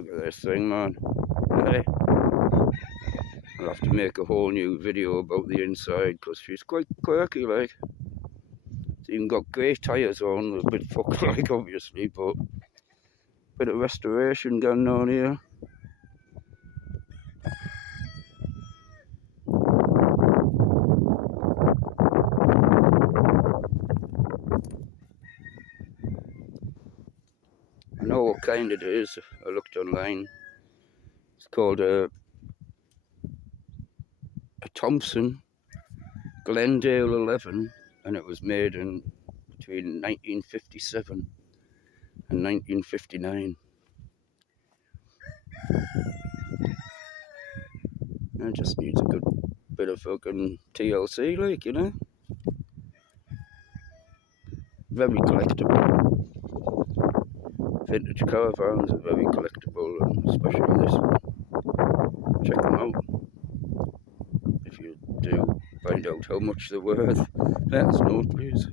Look at this thing, man. Hey. I'll have to make a whole new video about the inside because she's quite quirky, like. It's even got grey tyres on, a bit fucked like, obviously, but a bit of restoration going on here. I know what kind it is. I looked online. It's called a Thompson Glendale 11, and it was made in between 1957 and 1959. It just needs a good bit of fucking TLC, like, you know. Very collectible. Vintage caravans are very collectible, and especially this one. Check them out. If you do find out how much they're worth, let us know, please.